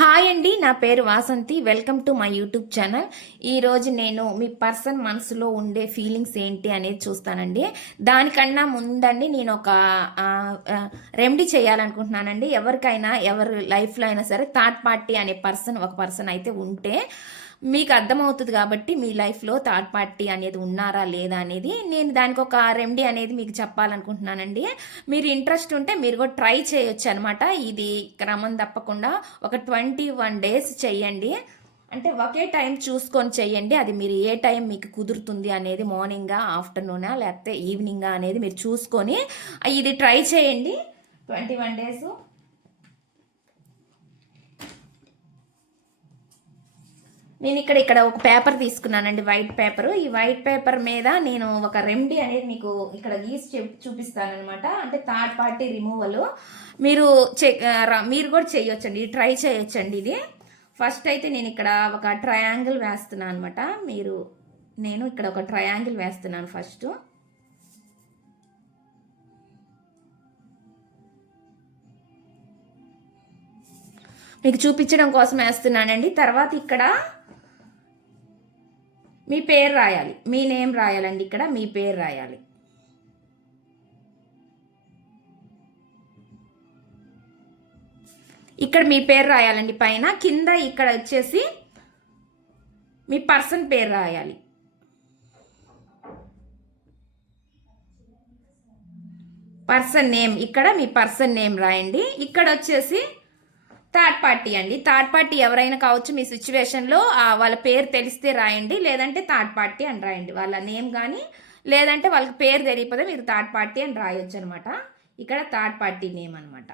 Hi అండి నా పేరు Vasanthi. Welcome to my YouTube channel ఈరోజు నేను మీ పర్సన్ మనసులో ఉండే ఫీలింగ్స్ ఏంటి అనేది చూస్తానండి. దానికన్నా ముందండి నేను ఒక రెమెడీ చేయాలనుకుంటున్నానండి. ఎవరికైనా ఎవరి లైఫ్లో అయినా సరే థర్డ్ పార్టీ అనే పర్సన్ ఒక పర్సన్ అయితే ఉంటే మీకు అర్థమవుతుంది కాబట్టి మీ లైఫ్లో థర్డ్ పార్టీ అనేది ఉన్నారా లేదా అనేది నేను దానికి ఒక రెమెడీ అనేది మీకు చెప్పాలనుకుంటున్నానండి. మీరు ఇంట్రెస్ట్ ఉంటే మీరు కూడా ట్రై చేయొచ్చు అనమాట ఇది క్రమం తప్పకుండా ఒక ట్వంటీ వన్ డేస్ చేయండి. అంటే ఒకే టైం చూసుకొని చేయండి. అది మీరు ఏ టైం మీకు కుదురుతుంది అనేది మార్నింగా ఆఫ్టర్నూనా లేకపోతే ఈవినింగా అనేది మీరు చూసుకొని ఇది ట్రై చేయండి. ట్వంటీ వన్ డేస్ నేను ఇక్కడ ఇక్కడ ఒక పేపర్ తీసుకున్నానండి వైట్ పేపర్. ఈ వైట్ పేపర్ మీద నేను ఒక రెమెడీ అనేది మీకు ఇక్కడ గీసి చెప్ చూపిస్తానమాట అంటే థర్డ్ పార్టీ రిమూవల్ మీరు మీరు కూడా చేయొచ్చండి ట్రై చేయొచ్చండి ఇది. ఫస్ట్ అయితే నేను ఇక్కడ ఒక ట్రయాంగిల్ వేస్తున్నాను అనమాట మీరు నేను ఇక్కడ ఒక ట్రయాంగిల్ వేస్తున్నాను ఫస్ట్ మీకు చూపించడం కోసం వేస్తున్నానండి. తర్వాత ఇక్కడ మీ పేరు రాయాలి. మీ నేమ్ రాయాలండి ఇక్కడ మీ పేరు రాయాలి. ఇక్కడ మీ పేరు రాయాలండి పైన కింద ఇక్కడ వచ్చేసి మీ పర్సన్ పేరు రాయాలి. పర్సన్ నేమ్ ఇక్కడ మీ పర్సన్ నేమ్ రాయండి. ఇక్కడ వచ్చేసి థర్డ్ పార్టీ అండి. థర్డ్ పార్టీ ఎవరైనా కావచ్చు మీ సిచ్యువేషన్లో వాళ్ళ పేరు తెలిస్తే రాయండి. లేదంటే థర్డ్ పార్టీ అని రాయండి. వాళ్ళ నేమ్ కానీ లేదంటే వాళ్ళకి పేరు తెలియకపోతే మీరు థర్డ్ పార్టీ అని రాయొచ్చు అనమాట ఇక్కడ థర్డ్ పార్టీ నేమ్ అనమాట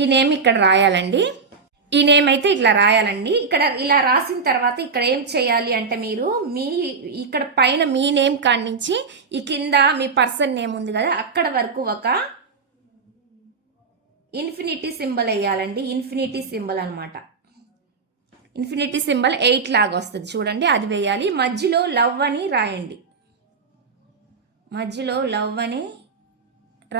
ఈ నేమ్ ఇక్కడ రాయాలండి. ఈ నేమ్ అయితే ఇట్లా రాయాలండి. ఇక్కడ ఇలా రాసిన తర్వాత ఇక్కడ ఏం చేయాలి అంటే మీరు మీ ఇక్కడ పైన మీ నేమ్ కాడి నుంచి ఈ కింద మీ పర్సన్ నేమ్ ఉంది కదా అక్కడ వరకు ఒక ఇన్ఫినిటీ సింబల్ వేయాలండి. ఇన్ఫినిటీ సింబల్ అనమాట ఇన్ఫినిటీ సింబల్ ఎయిట్ లాగా వస్తుంది. చూడండి అది వేయాలి. మధ్యలో లవ్ అని రాయండి. మధ్యలో లవ్ అని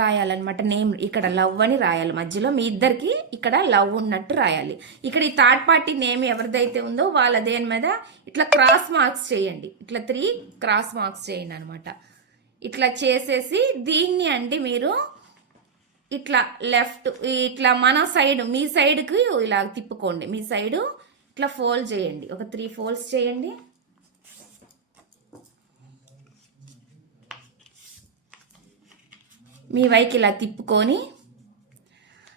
రాయాలన్నమాట. నేమ్ ఇక్కడ లవ్ అని రాయాలి. మధ్యలో మీ ఇద్దరికి ఇక్కడ లవ్ ఉన్నట్టు రాయాలి. ఇక్కడ ఈ థర్డ్ పార్టీ నేమ్ ఎవరిదైతే ఉందో వాళ్ళ దేని మీద? ఇట్లా క్రాస్ మార్క్స్ చేయండి. ఇట్లా త్రీ క్రాస్ మార్క్స్ చేయండి అనమాట ఇట్లా చేసేసి దీన్ని అండి మీరు ఇట్లా లెఫ్ట్ ఇట్లా మన సైడ్ మీ సైడ్కి ఇలా తిప్పుకోండి. మీ సైడు ఇట్లా ఫోల్డ్ చేయండి. ఒక త్రీ ఫోల్డ్స్ చేయండి. మీ వైకి ఇలా తిప్పుకొని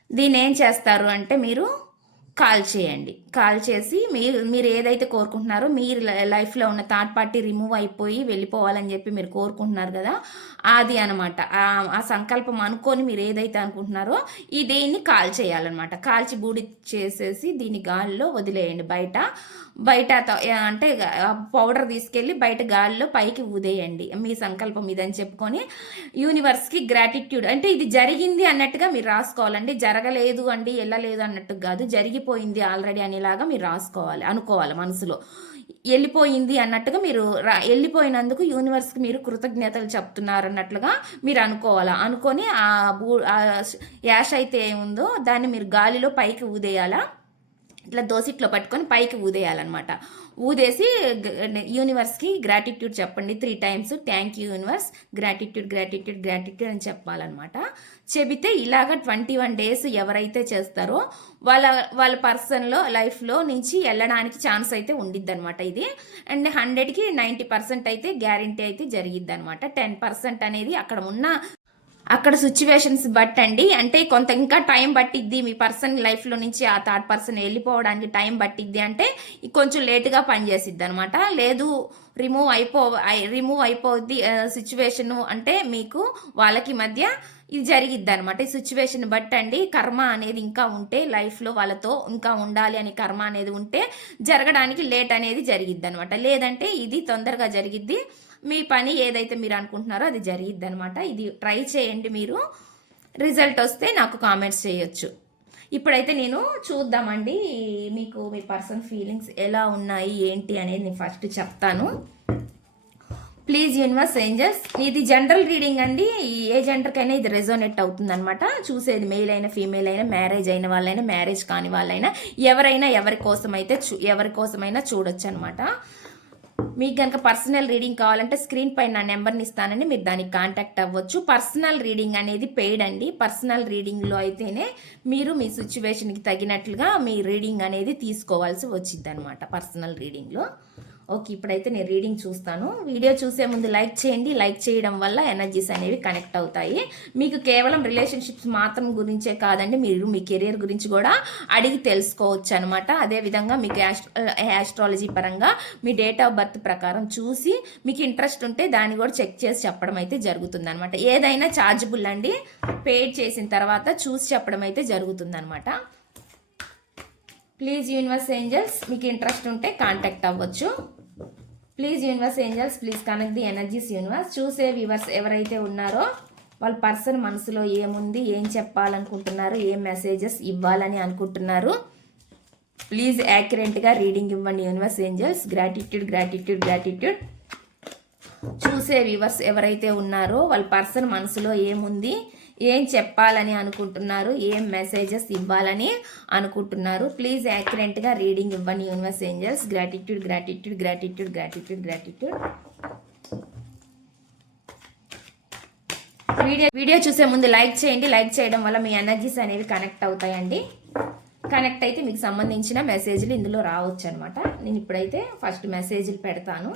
దీన్ని ఏం చేస్తారు అంటే మీరు కాల్ చేయండి. కాల్ చేసి మీరు మీరు ఏదైతే కోరుకుంటున్నారో మీరు లైఫ్లో ఉన్న థర్డ్ పార్టీ రిమూవ్ అయిపోయి వెళ్ళిపోవాలని చెప్పి మీరు కోరుకుంటున్నారు కదా అది అనమాట ఆ సంకల్పం అనుకొని మీరు ఏదైతే అనుకుంటున్నారో ఈ దేన్ని కాల్ చేయాలన్నమాట. కాల్చి బూడి చేసేసి దీన్ని గాలిలో వదిలేయండి బయట. బయట త- అంటే పౌడర్ తీసుకెళ్ళి బయట గాలిలో పైకి ఊదేయండి. మీ సంకల్పం ఇదని చెప్పుకొని యూనివర్స్కి గ్రాటిట్యూడ్ అంటే ఇది జరిగింది అన్నట్టుగా మీరు రాసుకోవాలండి. జరగలేదు అండి వెళ్ళలేదు అన్నట్టు కాదు. జరిగిపోయింది ఆల్రెడీ అని వెళ్ళేలాగా మీరు రాసుకోవాలి అనుకోవాలి మనసులో. వెళ్ళిపోయింది అన్నట్టుగా మీరు రా వెళ్ళిపోయినందుకు యూనివర్స్కి మీరు కృతజ్ఞతలు చెప్తున్నారు అన్నట్లుగా మీరు అనుకోవాలి? అనుకొని ఆ బూ ఆ యాష్ అయితే ఏముందో దాన్ని మీరు గాలిలో పైకి ఊదేయాలా? ఇట్లా దోసిట్లో పట్టుకొని పైకి ఊదేయాలన్నమాట. ఊదేసి యూనివర్స్కి గ్రాటిట్యూడ్ చెప్పండి. Three times thank you universe gratitude gratitude gratitude అని చెప్పాలన్నమాట. చెబితే ఇలాగ ట్వంటీ వన్ డేస్ ఎవరైతే చేస్తారో వాళ్ళ వాళ్ళ పర్సన్లో లైఫ్లో నుంచి వెళ్ళడానికి ఛాన్స్ అయితే ఉండిద్ది అనమాట ఇది. అండ్ హండ్రెడ్కి నైంటీ పర్సెంట్ అయితే గ్యారంటీ అయితే జరిగిద్ది అనమాట టెన్ పర్సెంట్ అనేది అక్కడ ఉన్న అక్కడ సిచ్యువేషన్స్ బట్ అండి అంటే కొంత ఇంకా టైం పట్టిద్ది మీ పర్సన్ లైఫ్లో నుంచి ఆ థర్డ్ పర్సన్ వెళ్ళిపోవడానికి టైం పట్టిద్ది అంటే కొంచెం లేటుగా పనిచేసిద్ది అనమాట లేదు రిమూవ్ అయిపో రిమూవ్ అయిపోద్ది సిచ్యువేషను అంటే మీకు వాళ్ళకి మధ్య ఇది జరిగిద్ది అనమాట ఈ సిచ్యువేషన్ బట్ అండి కర్మ అనేది ఇంకా ఉంటే లైఫ్లో వాళ్ళతో ఇంకా ఉండాలి అనే కర్మ అనేది ఉంటే జరగడానికి లేట్ అనేది జరిగిద్ది అనమాట లేదంటే ఇది తొందరగా జరిగిద్ది. మీ పని ఏదైతే మీరు అనుకుంటున్నారో అది జరిగిద్ది అనమాట ఇది ట్రై చేయండి మీరు. రిజల్ట్ వస్తే నాకు కామెంట్స్ చేయొచ్చు. ఇప్పుడైతే నేను చూద్దామండి మీకు మీ పర్సన్ ఫీలింగ్స్ ఎలా ఉన్నాయి ఏంటి అనేది నేను ఫస్ట్ చెప్తాను. ప్లీజ్ యూనివర్స్ ఏంజల్స్ ఇది జనరల్ రీడింగ్ అండి. ఏ జెండర్కైనా ఇది రెజోనేట్ అవుతుంది అనమాట చూసేది మెయిల్ అయినా ఫీమేల్ అయినా మ్యారేజ్ అయిన వాళ్ళైనా మ్యారేజ్ కాని వాళ్ళైనా ఎవరైనా ఎవరి కోసం అయితే చూ ఎవరి కోసమైనా చూడొచ్చు అనమాట మీకు కనుక పర్సనల్ రీడింగ్ కావాలంటే స్క్రీన్ పైన నా నెంబర్ని ఇస్తానని మీరు దానికి కాంటాక్ట్ అవ్వచ్చు. పర్సనల్ రీడింగ్ అనేది పెయిడ్ అండి. పర్సనల్ రీడింగ్లో అయితేనే మీరు మీ సిచ్యువేషన్కి తగినట్లుగా మీ రీడింగ్ అనేది తీసుకోవాల్సి వచ్చింది అనమాట పర్సనల్ రీడింగ్లో. ఓకే ఇప్పుడైతే నేను రీడింగ్ చూస్తాను. వీడియో చూసే ముందు లైక్ చేయండి. లైక్ చేయడం వల్ల ఎనర్జీస్ అనేవి కనెక్ట్ అవుతాయి. మీకు కేవలం రిలేషన్షిప్స్ మాత్రం గురించే కాదండి. మీరు మీ కెరియర్ గురించి కూడా అడిగి తెలుసుకోవచ్చు అనమాట అదేవిధంగా మీకు యాస్ట్రాలజీ పరంగా మీ డేట్ ఆఫ్ బర్త్ ప్రకారం చూసి మీకు ఇంట్రెస్ట్ ఉంటే దాన్ని కూడా చెక్ చేసి చెప్పడం అయితే జరుగుతుంది అనమాట ఏదైనా ఛార్జబుల్ అండి. పేడ్ చేసిన తర్వాత చూసి చెప్పడం అయితే జరుగుతుంది అనమాట ప్లీజ్ యూనివర్స్ ఏంజల్స్ మీకు ఇంట్రెస్ట్ ఉంటే కాంటాక్ట్ అవ్వచ్చు. Please universe angels please connect the energies universe చూసే వ్యూవర్స్ ఎవరైతే ఉన్నారో వాళ్ళ పర్సన్ మనసులో ఏముంది ఏం చెప్పాలనుకుంటున్నారు ఏం మెసేజెస్ ఇవ్వాలని అనుకుంటున్నారు ప్లీజ్ యాక్యురేట్గా రీడింగ్ ఇవ్వండి universe angels gratitude gratitude gratitude చూసే వ్యూవర్స్ ఎవరైతే ఉన్నారో వాళ్ళ పర్సన్ మనసులో ఏముంది ఏం చెప్పాలని అనుకుంటున్నారు ఏం మెసేజెస్ ఇవ్వాలని అనుకుంటున్నారు. ప్లీజ్ యాక్యురెంట్గా రీడింగ్ ఇవ్వండి universe angels. Gratitude gratitude gratitude gratitude gratitude. Video video చూసే ముందు లైక్ చేయండి. లైక్ చేయడం వల్ల మీ ఎనర్జీస్ అనేవి కనెక్ట్ అవుతాయండి. కనెక్ట్ అయితే మీకు సంబంధించిన మెసేజ్లు ఇందులో రావచ్చు అనమాట నేను ఇప్పుడైతే ఫస్ట్ మెసేజ్లు పెడతాను.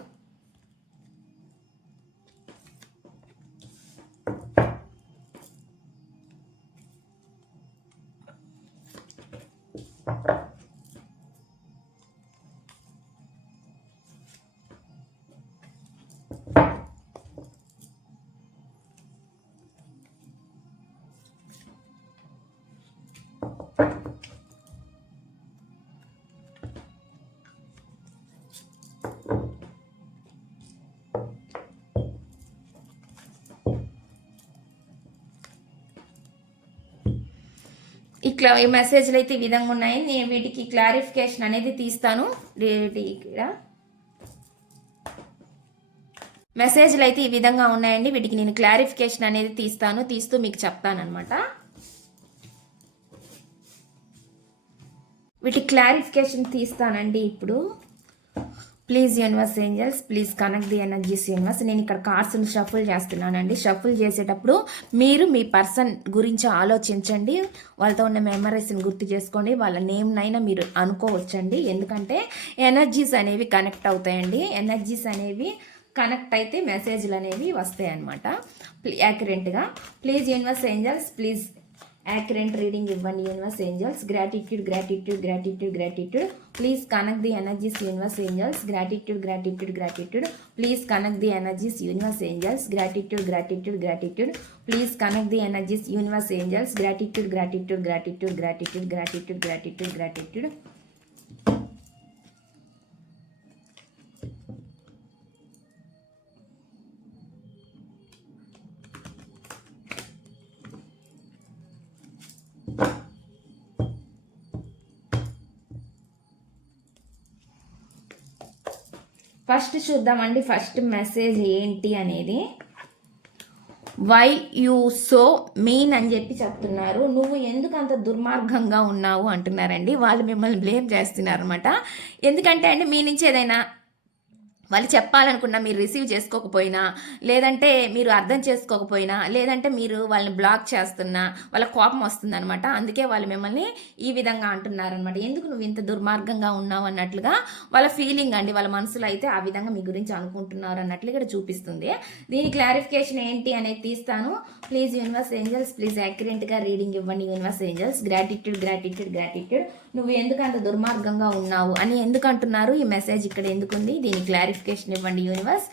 ఇట్లా ఈ మెసేజ్లు అయితే ఈ విధంగా ఉన్నాయి. నేను వీటికి క్లారిఫికేషన్ అనేది తీస్తాను. ఇక్కడ. మెసేజ్లు అయితే ఈ విధంగా ఉన్నాయండి. వీటికి నేను క్లారిఫికేషన్ అనేది తీస్తాను. తీస్తూ మీకు చెప్తానమాట వీటికి వీటి క్లారిఫికేషన్ తీస్తానండి ఇప్పుడు. Please universe angels please connect the energies universe. నేను ఇక్కడ కార్డ్స్ని షఫుల్ చేస్తున్నానండి. షఫుల్ చేసేటప్పుడు మీరు మీ పర్సన్ గురించి ఆలోచించండి. వాళ్ళతో ఉన్న మెమరీస్ని గుర్తు చేసుకోండి. వాళ్ళ నేమ్నైనా మీరు అనుకోవచ్చండి. ఎందుకంటే ఎనర్జీస్ అనేవి కనెక్ట్ అవుతాయండి. ఎనర్జీస్ అనేవి కనెక్ట్ అయితే మెసేజ్లు అనేవి వస్తాయి అనమాట యాక్యురెంట్గా. Please universe angels please accurate reading given universe angels. Gratitude gratitude gratitude gratitude. Please connect the energies universe angels. Gratitude gratitude gratitude. Please connect the energies universe angels. Gratitude gratitude gratitude. Please connect the energies universe angels. Gratitude gratitude gratitude gratitude gratitude gratitude gratitude. చూద్దామండి. First message ఏంటి అనేది. Why you so mean అని చెప్పి చెప్తున్నారు. నువ్వు ఎందుకు అంత దుర్మార్గంగా ఉన్నావు అంటున్నారండి. వాళ్ళు మిమ్మల్ని బ్లేమ్ చేస్తున్నారు అనమాట ఎందుకంటే అండి మీ నుంచి ఏదైనా వాళ్ళు చెప్పాలనుకున్నా మీరు రిసీవ్ చేసుకోకపోయినా లేదంటే మీరు అర్థం చేసుకోకపోయినా లేదంటే మీరు వాళ్ళని బ్లాక్ చేస్తున్నా వాళ్ళ కోపం వస్తుందనమాట అందుకే వాళ్ళు మిమ్మల్ని ఈ విధంగా అంటున్నారనమాట ఎందుకు నువ్వు ఇంత దుర్మార్గంగా ఉన్నావు అన్నట్లుగా వాళ్ళ ఫీలింగ్ అండి. వాళ్ళ మనసులో అయితే ఆ విధంగా మీ గురించి అనుకుంటున్నారు అన్నట్లు ఇక్కడ చూపిస్తుంది. దీని క్లారిఫికేషన్ ఏంటి అనేది తీస్తాను. ప్లీజ్ యూనివర్స్ ఏంజల్స్ ప్లీజ్ యాక్యురేట్గా రీడింగ్ ఇవ్వండి universe angels gratitude gratitude gratitude నువ్వు ఎందుకు అంత దుర్మార్గంగా ఉన్నావు అని ఎందుకు అంటున్నారు? ఈ మెసేజ్ ఇక్కడ ఎందుకుంది? దీని క్లారిఫికేషన్ ఇవ్వండి యూనివర్స్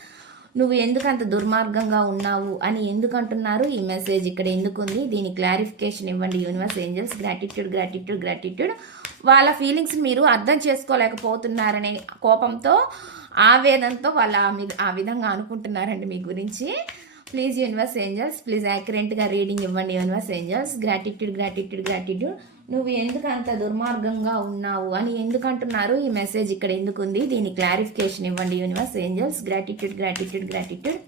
నువ్వు ఎందుకు అంత దుర్మార్గంగా ఉన్నావు అని ఎందుకు అంటున్నారు? ఈ మెసేజ్ ఇక్కడ ఎందుకుంది? దీని క్లారిఫికేషన్ ఇవ్వండి universe angels gratitude gratitude gratitude వాళ్ళ ఫీలింగ్స్ మీరు అర్థం చేసుకోలేకపోతున్నారనే కోపంతో ఆవేదనతో వాళ్ళు ఆ విధంగా అనుకుంటున్నారండి మీ గురించి. ప్లీజ్ యూనివర్స్ ఏంజల్స్ ప్లీజ్ యాక్యురెంట్గా రీడింగ్ ఇవ్వండి universe angels gratitude gratitude gratitude నువ్వు ఎందుకు అంత దుర్మార్గంగా ఉన్నావు అని ఎందుకు అంటున్నారు ఈ మెసేజ్ ఇక్కడ ఎందుకు ఉంది దీని క్లారిఫికేషన్ ఇవ్వండి universe angels gratitude gratitude gratitude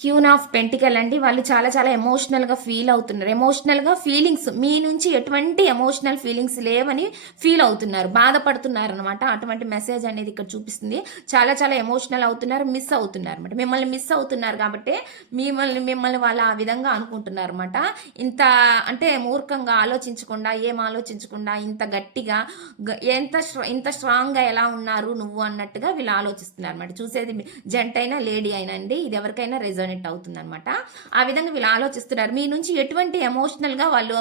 queen of pentacle అండి. వాళ్ళు చాలా చాలా ఎమోషనల్గా ఫీల్ అవుతున్నారు. ఎమోషనల్గా ఫీలింగ్స్ మీ నుంచి ఎటువంటి ఎమోషనల్ ఫీలింగ్స్ లేవని ఫీల్ అవుతున్నారు. బాధపడుతున్నారు అనమాట అటువంటి మెసేజ్ అనేది ఇక్కడ చూపిస్తుంది. చాలా చాలా ఎమోషనల్ అవుతున్నారు మిస్ అవుతున్నారు అనమాట మిమ్మల్ని మిస్ అవుతున్నారు కాబట్టి మిమ్మల్ని మిమ్మల్ని వాళ్ళు ఆ విధంగా అనుకుంటున్నారు అనమాట ఇంత అంటే మూర్ఖంగా ఆలోచించకుండా ఏం ఆలోచించకుండా ఇంత గట్టిగా ఎంత స్ట్రా- ఇంత స్ట్రాంగ్గా ఎలా ఉన్నారు నువ్వు అన్నట్టుగా వీళ్ళు ఆలోచిస్తున్నారు అనమాట చూసేది జెంట్ అయినా లేడీ అయినా అండి. ఇది ఎవరికైనా రిజల్ట్ రెజోనేట్ అవుతుంది అనమాట ఆ విధంగా వీళ్ళు ఆలోచిస్తున్నారు. మీ నుంచి ఎటువంటి ఎమోషనల్గా వాళ్ళు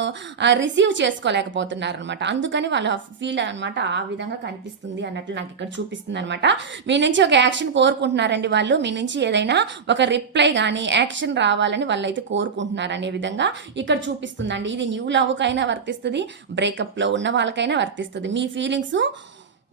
రిసీవ్ చేసుకోలేకపోతున్నారు అనమాట అందుకని వాళ్ళు ఫీల్ అనమాట ఆ విధంగా కనిపిస్తుంది అన్నట్లు నాకు ఇక్కడ చూపిస్తుంది అనమాట మీ నుంచి ఒక యాక్షన్ కోరుకుంటున్నారండి వాళ్ళు. మీ నుంచి ఏదైనా ఒక రిప్లై కానీ యాక్షన్ రావాలని వాళ్ళు అయితే కోరుకుంటున్నారు అనే విధంగా ఇక్కడ చూపిస్తుందండి. ఇది న్యూ లవ్కైనా వర్తిస్తుంది బ్రేకప్లో ఉన్న వాళ్ళకైనా వర్తిస్తుంది. మీ ఫీలింగ్స్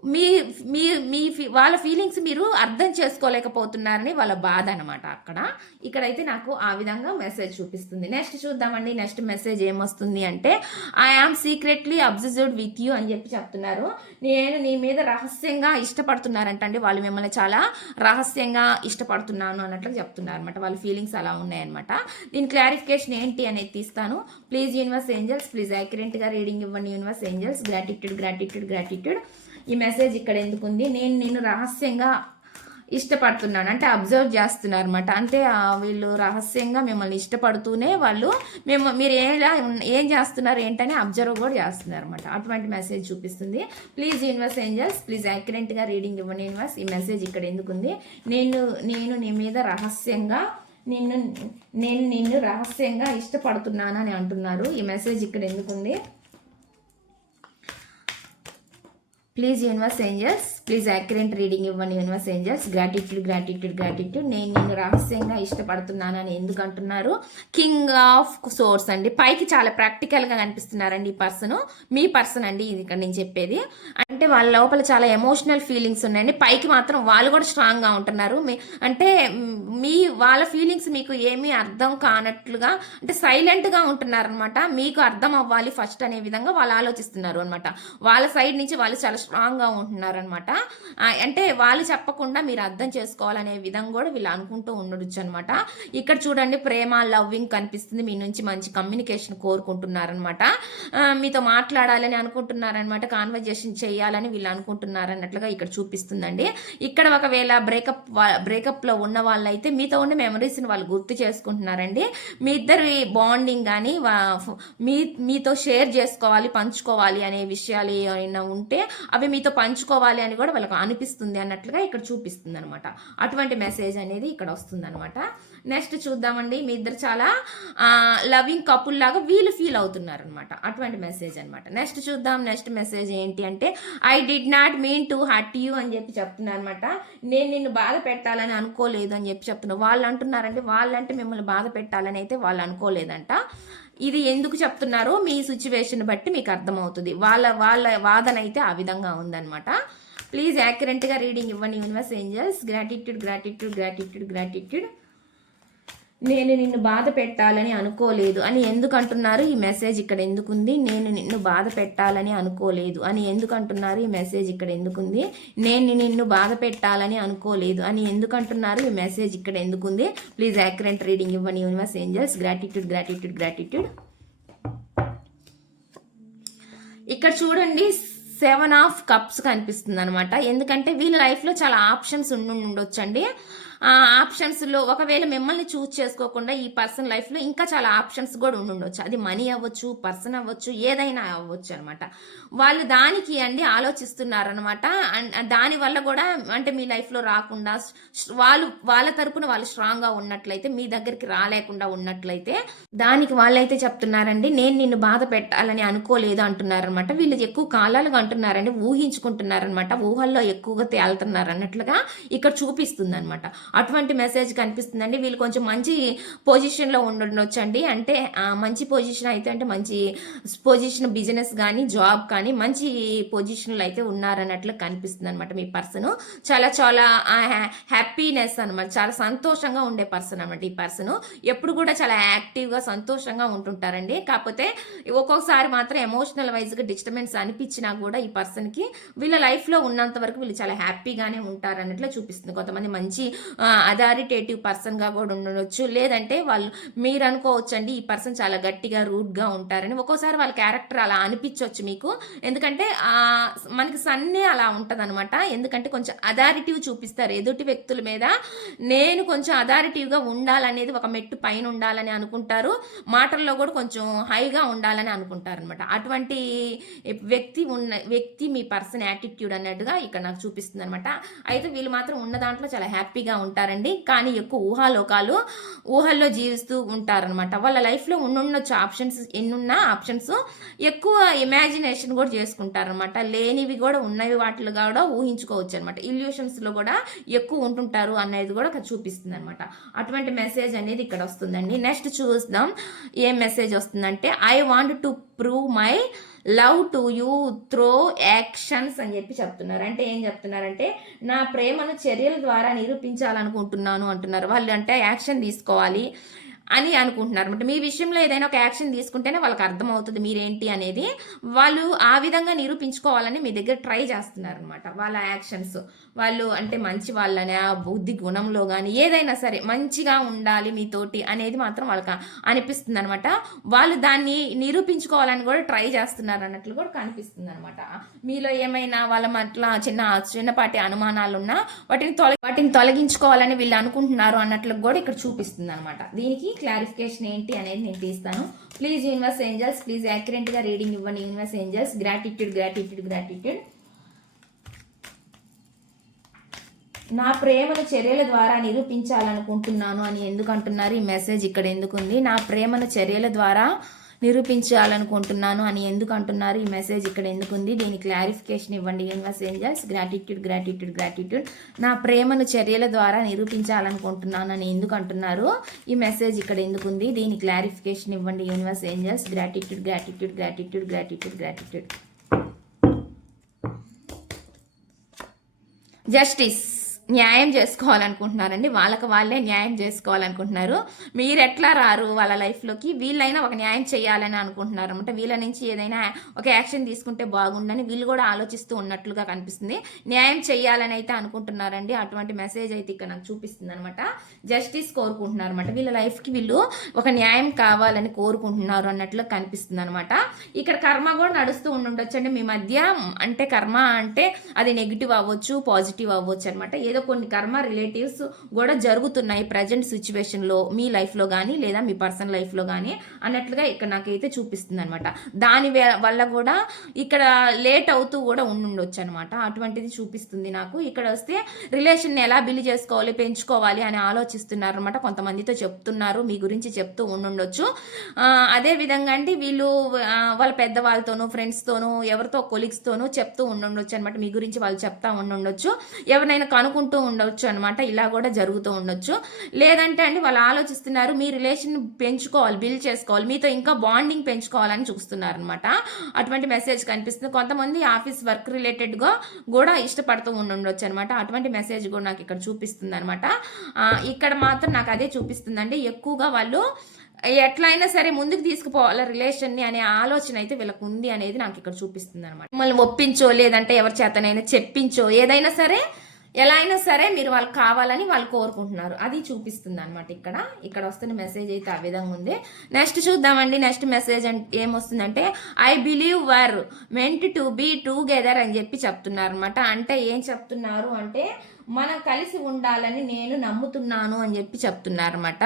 మీ మీ మీ ఫీ- వాళ్ళ ఫీలింగ్స్ మీరు అర్థం చేసుకోలేకపోతున్నారని వాళ్ళ బాధ అనమాట అక్కడ. ఇక్కడైతే నాకు ఆ విధంగా మెసేజ్ చూపిస్తుంది. నెక్స్ట్ చూద్దామండి. నెక్స్ట్ మెసేజ్ ఏమొస్తుంది అంటే I am secretly observed with you అని చెప్పి చెప్తున్నారు. నేను నీ మీద రహస్యంగా ఇష్టపడుతున్నారంటండి. వాళ్ళు మిమ్మల్ని చాలా రహస్యంగా ఇష్టపడుతున్నాను అన్నట్లు చెప్తున్నారు అనమాట వాళ్ళ ఫీలింగ్స్ అలా ఉన్నాయన్నమాట. దీని క్లారిఫికేషన్ ఏంటి అనేది తీస్తాను. ప్లీజ్ యూనివర్స్ ఏంజల్స్ ప్లీజ్ యాక్యురెంట్గా రీడింగ్ ఇవ్వండి universe angels gratitude gratitude gratitude ఈ మెసేజ్ ఇక్కడ ఎందుకు ఉంది నేను నిన్ను రహస్యంగా ఇష్టపడుతున్నాను. అంటే అబ్జర్వ్ చేస్తున్నారు అనమాట అంటే వీళ్ళు రహస్యంగా మిమ్మల్ని ఇష్టపడుతూనే వాళ్ళు మేము మీరు ఎలా ఏం చేస్తున్నారు ఏంటని అబ్జర్వ్ కూడా చేస్తున్నారు అనమాట అటువంటి మెసేజ్ చూపిస్తుంది. ప్లీజ్ యూనివర్స్ ఏంజల్స్ ప్లీజ్ యాక్యురెంట్గా రీడింగ్ ఇవ్వండి యూనివర్స్ ఈ మెసేజ్ ఇక్కడ ఎందుకుంది? నేను నేను నీ మీద రహస్యంగా నిన్ను నేను నిన్ను రహస్యంగా ఇష్టపడుతున్నాను అని అంటున్నారు. ఈ మెసేజ్ ఇక్కడ ఎందుకుంది? Please universe angels please accurate reading ఇవ్వండి universe angels gratitude gratitude gratitude నేను నేను రహస్యంగా ఇష్టపడుతున్నానని ఎందుకు అంటున్నారు? కింగ్ ఆఫ్ సోర్స్ అండి. పైకి చాలా ప్రాక్టికల్గా కనిపిస్తున్నారండి ఈ పర్సన్ మీ పర్సన్ అండి ఇది ఇక్కడ నేను చెప్పేది. అంటే వాళ్ళ లోపల చాలా ఎమోషనల్ ఫీలింగ్స్ ఉన్నాయండి. పైకి మాత్రం వాళ్ళు కూడా స్ట్రాంగ్గా ఉంటున్నారు. మీ అంటే మీ వాళ్ళ ఫీలింగ్స్ మీకు ఏమీ అర్థం కానట్లుగా అంటే సైలెంట్గా ఉంటున్నారనమాట మీకు అర్థం అవ్వాలి ఫస్ట్ అనే విధంగా వాళ్ళు ఆలోచిస్తున్నారు అనమాట వాళ్ళ సైడ్ నుంచి వాళ్ళు చాలా స్ట్రాంగ్గా ఉంటున్నారనమాట అంటే వాళ్ళు చెప్పకుండా మీరు అర్థం చేసుకోవాలనే విధంగా కూడా వీళ్ళు అనుకుంటూ ఉండొచ్చు అనమాట ఇక్కడ చూడండి ప్రేమ లవ్వింగ్ కనిపిస్తుంది. మీ నుంచి మంచి కమ్యూనికేషన్ కోరుకుంటున్నారనమాట మీతో మాట్లాడాలని అనుకుంటున్నారనమాట కాన్వర్జేషన్ చేయాలని వీళ్ళు అనుకుంటున్నారు అన్నట్లుగా ఇక్కడ చూపిస్తుందండి. ఇక్కడ ఒకవేళ బ్రేకప్ బ్రేకప్లో ఉన్న వాళ్ళైతే మీతో ఉన్న మెమరీస్ని వాళ్ళు గుర్తు చేసుకుంటున్నారండి. మీ ఇద్దరి బాండింగ్ కానీ మీ మీతో షేర్ చేసుకోవాలి పంచుకోవాలి అనే విషయాలు ఏమైనా ఉంటే అవి మీతో పంచుకోవాలి అని కూడా వాళ్ళకు అనిపిస్తుంది అన్నట్లుగా ఇక్కడ చూపిస్తుంది అనమాట అటువంటి మెసేజ్ అనేది ఇక్కడ వస్తుంది అనమాట నెక్స్ట్ చూద్దామండి. మీ ఇద్దరు చాలా లవింగ్ కపుల్ లాగా వీళ్ళు ఫీల్ అవుతున్నారు అనమాట అటువంటి మెసేజ్ అనమాట నెక్స్ట్ చూద్దాం. నెక్స్ట్ మెసేజ్ ఏంటి అంటే I did not mean to hurt you అని చెప్పి చెప్తున్నారు అనమాట నేను నిన్ను బాధ పెట్టాలని అనుకోలేదు అని చెప్పి చెప్తున్నా వాళ్ళు అంటున్నారంటే వాళ్ళంటే మిమ్మల్ని బాధ పెట్టాలని అయితే వాళ్ళు అనుకోలేదంట. ఇది ఎందుకు చెప్తున్నారో? మీ సిచ్యువేషన్ బట్టి మీకు అర్థమవుతుంది. వాళ్ళ వాళ్ళ వాదన అయితే ఆ విధంగా ఉందన్నమాట. ప్లీజ్ యాక్యురెంట్గా రీడింగ్ ఇవ్వండి universe angels gratitude gratitude gratitude gratitude నేను నిన్ను బాధ పెట్టాలని అనుకోలేదు అని ఎందుకు అంటున్నారు ఈ మెసేజ్ ఇక్కడ ఎందుకుంది? నేను నిన్ను బాధ పెట్టాలని అనుకోలేదు అని ఎందుకు అంటున్నారు ఈ మెసేజ్ ఇక్కడ ఎందుకుంది? నేను నిన్ను బాధ పెట్టాలని అనుకోలేదు అని ఎందుకు అంటున్నారు ఈ మెసేజ్ ఇక్కడ ఎందుకుంది? ప్లీజ్ యాక్రెంట్ రీడింగ్ ఇవ్వండి universe angels gratitude gratitude gratitude ఇక్కడ చూడండి సెవెన్ ఆఫ్ కప్స్ కనిపిస్తుంది అనమాట ఎందుకంటే వీళ్ళ లైఫ్లో చాలా ఆప్షన్స్ ఉండి ఉండొచ్చండి ఆప్షన్స్లో ఒకవేళ మిమ్మల్ని చూస్ చేసుకోకుండా ఈ పర్సన్ లైఫ్లో ఇంకా చాలా ఆప్షన్స్ కూడా ఉండుండొచ్చు అది మనీ అవ్వచ్చు పర్సన్ అవ్వచ్చు ఏదైనా అవ్వచ్చు అనమాట వాళ్ళు దానికి అండి ఆలోచిస్తున్నారనమాట దాని వల్ల కూడా అంటే మీ లైఫ్లో రాకుండా వాళ్ళు వాళ్ళ తరపున వాళ్ళు స్ట్రాంగ్గా ఉన్నట్లయితే మీ దగ్గరికి రాలేకుండా ఉన్నట్లయితే దానికి వాళ్ళైతే చెప్తున్నారండి నేను నిన్ను బాధ పెట్టాలని అనుకోలేదు అంటున్నారనమాట వీళ్ళు ఎక్కువ కాలాలుగా అంటున్నారండి ఊహించుకుంటున్నారనమాట ఊహల్లో ఎక్కువగా తేలుతున్నారు అన్నట్లుగా ఇక్కడ చూపిస్తుంది అనమాట అటువంటి మెసేజ్ కనిపిస్తుందండి. వీళ్ళు కొంచెం మంచి పొజిషన్లో ఉండొచ్చండి. అంటే మంచి పొజిషన్ అయితే అంటే మంచి పొజిషన్ బిజినెస్ కానీ జాబ్ కానీ మంచి పొజిషన్లో అయితే ఉన్నారన్నట్లు కనిపిస్తుంది అనమాట మీ పర్సన్ చాలా చాలా హ్యాపీనెస్ అనమాట చాలా సంతోషంగా ఉండే పర్సన్ అనమాట ఈ పర్సన్ ఎప్పుడు కూడా చాలా యాక్టివ్గా సంతోషంగా ఉంటుంటారండి. కాకపోతే ఒక్కొక్కసారి మాత్రం ఎమోషనల్ వైజ్గా డిస్టర్బెన్స్ అనిపించినా కూడా ఈ పర్సన్కి వీళ్ళ లైఫ్లో ఉన్నంత వరకు వీళ్ళు చాలా హ్యాపీగానే ఉంటారన్నట్లు చూపిస్తుంది. కొంతమంది మంచి అథారిటేటివ్ పర్సన్గా కూడా ఉండవచ్చు లేదంటే వాళ్ళు మీరు అనుకోవచ్చండి ఈ పర్సన్ చాలా గట్టిగా రూడ్గా ఉంటారని. ఒక్కోసారి వాళ్ళ క్యారెక్టర్ అలా అనిపించవచ్చు మీకు. ఎందుకంటే మనకి సన్నే అలా ఉంటదన్నమాట ఎందుకంటే కొంచెం అథారిటివ్ చూపిస్తారు. ఎదుటి వ్యక్తుల మీద నేను కొంచెం అథారిటివ్గా ఉండాలనేది ఒక మెట్టు పైన ఉండాలని అనుకుంటారు. మాటల్లో కూడా కొంచెం హైగా ఉండాలని అనుకుంటారు అనమాట అటువంటి వ్యక్తి ఉన్న వ్యక్తి మీ పర్సన్ యాటిట్యూడ్ అన్నట్టుగా ఇక్కడ నాకు చూపిస్తుంది అనమాట అయితే వీళ్ళు మాత్రం ఉన్న దాంట్లో చాలా హ్యాపీగా ఉంటారండి. కానీ ఎక్కువ ఊహాలోకాలు ఊహల్లో జీవిస్తూ ఉంటారనమాట వాళ్ళ లైఫ్లో ఉండుండొచ్చు ఆప్షన్స్ ఎన్నున్నా ఆప్షన్స్ ఎక్కువ ఇమాజినేషన్ కూడా చేసుకుంటారనమాట లేనివి కూడా ఉన్నవి వాటిలో కూడా ఊహించుకోవచ్చు అనమాట ఇల్యూషన్స్లో కూడా ఎక్కువ ఉంటుంటారు అనేది కూడా చూపిస్తుంది అనమాట అటువంటి మెసేజ్ అనేది ఇక్కడ వస్తుందండి. నెక్స్ట్ చూద్దాం. ఏం మెసేజ్ వస్తుందంటే I want to prove my love to you through actions అని చెప్పి చెప్తున్నారు. అంటే ఏం చెప్తున్నారంటే నా ప్రేమను చర్యల ద్వారా నిరూపించాలనుకుంటున్నాను అంటున్నారు. వాళ్ళు అంటే యాక్షన్ తీసుకోవాలి. అని అనుకుంటున్నారు. అనమాట మీ విషయంలో ఏదైనా ఒక యాక్షన్ తీసుకుంటేనే వాళ్ళకి అర్థమవుతుంది మీరేంటి అనేది. వాళ్ళు ఆ విధంగా నిరూపించుకోవాలని మీ దగ్గర ట్రై చేస్తున్నారు అనమాట వాళ్ళ యాక్షన్స్. వాళ్ళు అంటే మంచి వాళ్ళని ఆ బుద్ధి గుణంలో కానీ ఏదైనా సరే మంచిగా ఉండాలి మీతోటి అనేది మాత్రం వాళ్ళకి అనిపిస్తుంది అనమాట వాళ్ళు దాన్ని నిరూపించుకోవాలని కూడా ట్రై చేస్తున్నారు అన్నట్లు కూడా కనిపిస్తుంది అనమాట మీలో ఏమైనా వాళ్ళ మట్ల చిన్న చిన్నపాటి అనుమానాలు ఉన్నా వాటిని తొలగి వాటిని తొలగించుకోవాలని వీళ్ళు అనుకుంటున్నారు అన్నట్లు కూడా ఇక్కడ చూపిస్తుంది అనమాట దీనికి క్లారిఫికేషన్ ఏంటి అనేది నేను తీస్తాను. ప్లీజ్ యూనివర్స్ ఏంజల్స్ ప్లీజ్ యాక్యురెంట్గా రీడింగ్ ఇవ్వండి universe angels gratitude gratitude gratitude నా ప్రేమను చర్యల ద్వారా నిరూపించాలనుకుంటున్నాను అని ఎందుకు అంటున్నారు? ఈ మెసేజ్ ఇక్కడ ఎందుకుంది నా ప్రేమను చర్యల ద్వారా నిరూపించాలనుకుంటున్నాను అని ఎందుకు అంటున్నారు? ఈ మెసేజ్ ఇక్కడ ఎందుకు ఉంది దీని క్లారిఫికేషన్ ఇవ్వండి universe angels. Gratitude gratitude gratitude నా ప్రేమను చర్యల ద్వారా నిరూపించాలనుకుంటున్నాను అని ఎందుకు అంటున్నారు? ఈ మెసేజ్ ఇక్కడ ఎందుకు ఉంది దీని క్లారిఫికేషన్ ఇవ్వండి universe angels. Gratitude gratitude gratitude gratitude gratitude justice న్యాయం చేసుకోవాలనుకుంటున్నారండి. వాళ్ళకి వాళ్ళే న్యాయం చేసుకోవాలనుకుంటున్నారు. మీరు ఎట్లా రారు వాళ్ళ లైఫ్లోకి? వీళ్ళైనా ఒక న్యాయం చేయాలని అనుకుంటున్నారు అనమాట వీళ్ళ నుంచి ఏదైనా ఒక యాక్షన్ తీసుకుంటే బాగుండని వీళ్ళు కూడా ఆలోచిస్తూ ఉన్నట్లుగా కనిపిస్తుంది. న్యాయం చేయాలని అయితే అనుకుంటున్నారండి. అటువంటి మెసేజ్ అయితే ఇక్కడ నాకు చూపిస్తుంది అనమాట జస్టిస్ కోరుకుంటున్నారు అనమాట వీళ్ళ లైఫ్కి వీళ్ళు ఒక న్యాయం కావాలని కోరుకుంటున్నారు అన్నట్లు కనిపిస్తుంది అనమాట ఇక్కడ కర్మ కూడా నడుస్తూ ఉండుండొచ్చు అండి మీ మధ్య అంటే కర్మ అంటే అది నెగిటివ్ అవ్వచ్చు పాజిటివ్ అవ్వచ్చు అనమాట ఏదో కొన్ని కర్మ రిలేటివ్స్ కూడా జరుగుతున్నాయి ప్రజెంట్ సిచ్యువేషన్లో మీ లైఫ్లో కానీ లేదా మీ పర్సనల్ లైఫ్లో కానీ అన్నట్లుగా ఇక్కడ నాకైతే చూపిస్తుంది అనమాట దాని వల్ల కూడా ఇక్కడ లేట్ అవుతూ కూడా ఉండుండొచ్చు అనమాట అటువంటిది చూపిస్తుంది నాకు. ఇక్కడ వస్తే రిలేషన్ని ఎలా బిల్డ్ చేసుకోవాలి పెంచుకోవాలి అని ఆలోచిస్తున్నారు అనమాట కొంతమందితో చెప్తున్నారు మీ గురించి చెప్తూ ఉండుండొచ్చు. అదే విధంగా అంటే వీళ్ళు వాళ్ళ పెద్దవాళ్ళతోనూ ఫ్రెండ్స్తోనూ ఎవరితో కొలీగ్స్తోనూ చెప్తూ ఉండుండొచ్చు అనమాట మీ గురించి వాళ్ళు చెప్తా ఉండుండొచ్చు. ఎవరినైనా కనుక్కుంటూ ఉండొచ్చు అనమాట ఇలా కూడా జరుగుతూ ఉండొచ్చు. లేదంటే అండి వాళ్ళు ఆలోచిస్తున్నారు మీ రిలేషన్ పెంచుకోవాలి బిల్డ్ చేసుకోవాలి మీతో ఇంకా బాండింగ్ పెంచుకోవాలని చూస్తున్నారు అనమాట అటువంటి మెసేజ్ కనిపిస్తుంది. కొంతమంది ఆఫీస్ వర్క్ రిలేటెడ్గా కూడా ఇష్టపడుతూ ఉండొచ్చు అనమాట అటువంటి మెసేజ్ కూడా నాకు ఇక్కడ చూపిస్తుంది అనమాట ఇక్కడ మాత్రం నాకు అదే చూపిస్తుందండి. ఎక్కువగా వాళ్ళు ఎట్లయినా సరే ముందుకు తీసుకుపోవాలి రిలేషన్ని అనే ఆలోచన అయితే వీళ్ళకు ఉంది అనేది నాకు ఇక్కడ చూపిస్తుంది అనమాట మిమ్మల్ని ఒప్పించో లేదంటే ఎవరి చేతనైనా చెప్పించో ఏదైనా సరే ఎలా అయినా సరే మీరు వాళ్ళకి కావాలని వాళ్ళు కోరుకుంటున్నారు. అది చూపిస్తుంది అనమాట ఇక్కడ. ఇక్కడ వస్తున్న మెసేజ్ అయితే ఆ విధంగా ఉంది. నెక్స్ట్ చూద్దామండి. నెక్స్ట్ మెసేజ్ ఏమొస్తుందంటే I believe we're meant to be together అని చెప్పి చెప్తున్నారు అనమాట అంటే ఏం చెప్తున్నారు అంటే మనం కలిసి ఉండాలని నేను నమ్ముతున్నాను అని చెప్పి చెప్తున్నారు అనమాట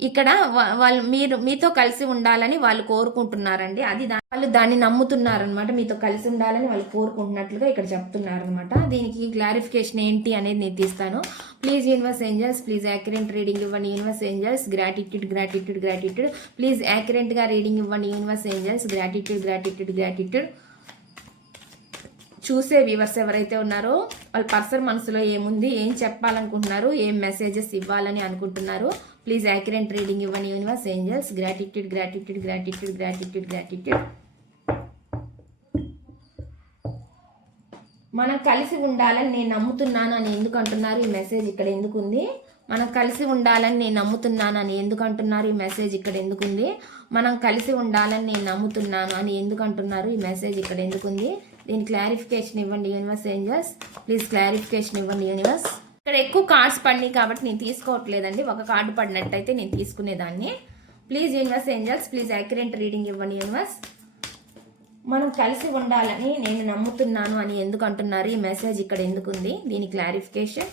ఇక్కడ వా- వాళ్ళు మీరు మీతో కలిసి ఉండాలని వాళ్ళు కోరుకుంటున్నారండి. అది వాళ్ళు దాన్ని నమ్ముతున్నారనమాట మీతో కలిసి ఉండాలని వాళ్ళు కోరుకుంటున్నట్లుగా ఇక్కడ చెప్తున్నారనమాట దీనికి క్లారిఫికేషన్ ఏంటి అనేది నేను తీస్తాను. Please universe angels please accurate reading ఇవ్వండి universe angels. Gratitude gratitude gratitude. Please యాక్యురెంట్గా reading ఇవ్వండి universe angels. Gratitude gratitude gratitude. చూసే వ్యూవర్స్ ఎవరైతే ఉన్నారో వాళ్ళ పర్సన్ మనసులో ఏముంది ఏం చెప్పాలనుకుంటున్నారు ఏం మెసేజెస్ ఇవ్వాలని అనుకుంటున్నారు ప్లీజ్ యాక్యురెంట్ రీడింగ్ ఇవ్వండి universe angels gratitude gratitude gratitude gratitude gratitude మనం కలిసి ఉండాలని నేను నమ్ముతున్నాను అని ఎందుకు అంటున్నారు? ఈ మెసేజ్ ఇక్కడ ఎందుకు ఉంది? మనం కలిసి ఉండాలని నేను నమ్ముతున్నాను అని ఎందుకు అంటున్నారు? ఈ మెసేజ్ ఇక్కడ ఎందుకుంది మనం కలిసి ఉండాలని నేను నమ్ముతున్నాను అని ఎందుకు అంటున్నారు? ఈ మెసేజ్ ఇక్కడ ఎందుకుంది దీని క్లారిఫికేషన్ ఇవ్వండి యూనివర్స్ ఏంజల్స్ ప్లీజ్ క్లారిఫికేషన్ ఇవ్వండి యూనివర్స్ ఇక్కడ ఎక్కువ కార్డ్స్ పడినాయి కాబట్టి నేను తీసుకోవట్లేదండి. ఒక కార్డు పడినట్టయితే నేను తీసుకునేదాన్ని. Please universe angels please accurate reading ఇవ్వండి యూనివర్స్ మనం కలిసి ఉండాలని నేను నమ్ముతున్నాను అని ఎందుకు అంటున్నారు? ఈ మెసేజ్ ఇక్కడ ఎందుకుంది దీని క్లారిఫికేషన్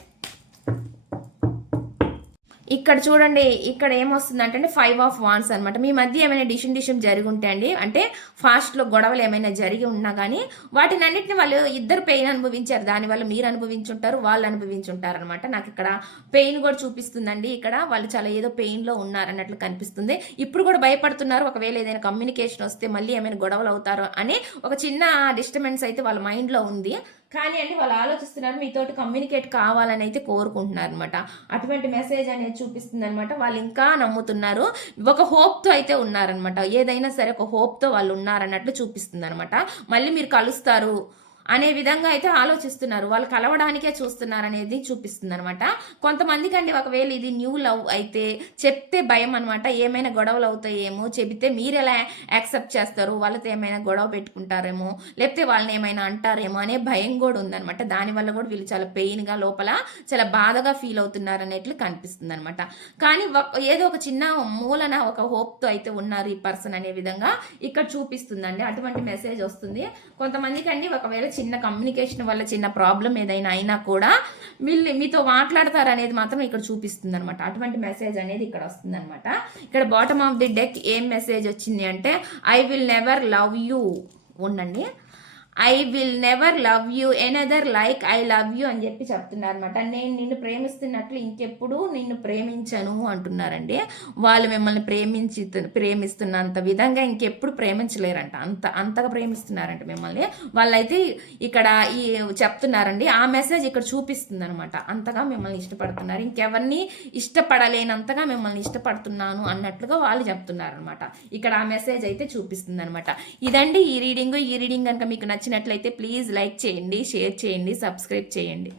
ఇక్కడ చూడండి ఇక్కడ ఏమొస్తుందంటే అంటే ఫైవ్ ఆఫ్ వాన్స్ అనమాట మీ మధ్య ఏమైనా డిషన్ డిషన్ జరిగి ఉంటే అండి అంటే ఫాస్ట్లో గొడవలు ఏమైనా జరిగి ఉన్నా కానీ వాటిని అన్నింటిని వాళ్ళు ఇద్దరు పెయిన్ అనుభవించారు. దానివల్ల మీరు అనుభవించుంటారు వాళ్ళు అనుభవించుంటారు అనమాట నాకు ఇక్కడ పెయిన్ కూడా చూపిస్తుందండి. ఇక్కడ వాళ్ళు చాలా ఏదో పెయిన్లో ఉన్నారు అన్నట్లు కనిపిస్తుంది. ఇప్పుడు కూడా భయపడుతున్నారు. ఒకవేళ ఏదైనా కమ్యూనికేషన్ వస్తే మళ్ళీ ఏమైనా గొడవలు అవుతారో అని ఒక చిన్న డిస్టర్బెన్స్ అయితే వాళ్ళ మైండ్లో ఉంది. కానీ అండి వాళ్ళు ఆలోచిస్తున్నారు మీతోటి కమ్యూనికేట్ కావాలని అయితే కోరుకుంటున్నారు అనమాట అటువంటి మెసేజ్ అనేది చూపిస్తుంది అనమాట వాళ్ళు ఇంకా నమ్ముతున్నారు. ఒక హోప్తో అయితే ఉన్నారనమాట ఏదైనా సరే ఒక హోప్తో వాళ్ళు ఉన్నారన్నట్లు చూపిస్తుంది అనమాట మళ్ళీ మీరు కలుస్తారు. అనే విధంగా అయితే ఆలోచిస్తున్నారు. వాళ్ళు కలవడానికే చూస్తున్నారు అనేది చూపిస్తుంది అనమాట కొంతమందికి అండి ఒకవేళ ఇది న్యూ లవ్ అయితే చెప్తే భయం అనమాట ఏమైనా గొడవలు అవుతాయేమో చెబితే మీరు ఎలా యాక్సెప్ట్ చేస్తారు? వాళ్ళతో ఏమైనా గొడవ పెట్టుకుంటారేమో? లేకపోతే వాళ్ళని ఏమైనా అంటారేమో అనే భయం కూడా ఉందనమాట దానివల్ల కూడా వీళ్ళు చాలా పెయిన్గా లోపల చాలా బాధగా ఫీల్ అవుతున్నారు అనేట్లు కనిపిస్తుంది అనమాట కానీ ఒక- ఏదో ఒక చిన్న మూలన ఒక హోప్తో అయితే ఉన్నారు ఈ పర్సన్ అనే విధంగా ఇక్కడ చూపిస్తుందండి. అటువంటి మెసేజ్ వస్తుంది. కొంతమందికి అండి ఒకవేళ చిన్న కమ్యూనికేషన్ వల్ల చిన్న ప్రాబ్లం ఏదైనా అయినా కూడా వీళ్ళు మీతో మాట్లాడతారు అనేది మాత్రం ఇక్కడ చూపిస్తుంది అనమాట అటువంటి మెసేజ్ అనేది ఇక్కడ వస్తుంది అనమాట ఇక్కడ బాటమ్ ఆఫ్ ది డెక్ ఏం మెసేజ్ వచ్చింది అంటే I will never love you ఉండండి I will never love you another like I love you అని చెప్పి చెప్తున్నారు అనమాట నేను నిన్ను ప్రేమిస్తున్నట్లు ఇంకెప్పుడు నిన్ను ప్రేమించను అంటున్నారండి. వాళ్ళు మిమ్మల్ని ప్రేమించి ప్రేమిస్తున్నంత విధంగా ఇంకెప్పుడు ప్రేమించలేరంట. అంత అంతగా ప్రేమిస్తున్నారంట మిమ్మల్ని. వాళ్ళైతే ఇక్కడ ఈ చెప్తున్నారండి. ఆ మెసేజ్ ఇక్కడ చూపిస్తుంది అనమాట అంతగా మిమ్మల్ని ఇష్టపడుతున్నారు. ఇంకెవరిని ఇష్టపడలేనంతగా మిమ్మల్ని ఇష్టపడుతున్నాను అన్నట్లుగా వాళ్ళు చెప్తున్నారు అనమాట ఇక్కడ ఆ మెసేజ్ అయితే చూపిస్తుంది అనమాట ఇదండి ఈ రీడింగ్. ఈ రీడింగ్ కనుక మీకు నచ్చినట్లయితే ప్లీజ్ లైక్ చేయండి షేర్ చేయండి సబ్స్క్రైబ్ చేయండి.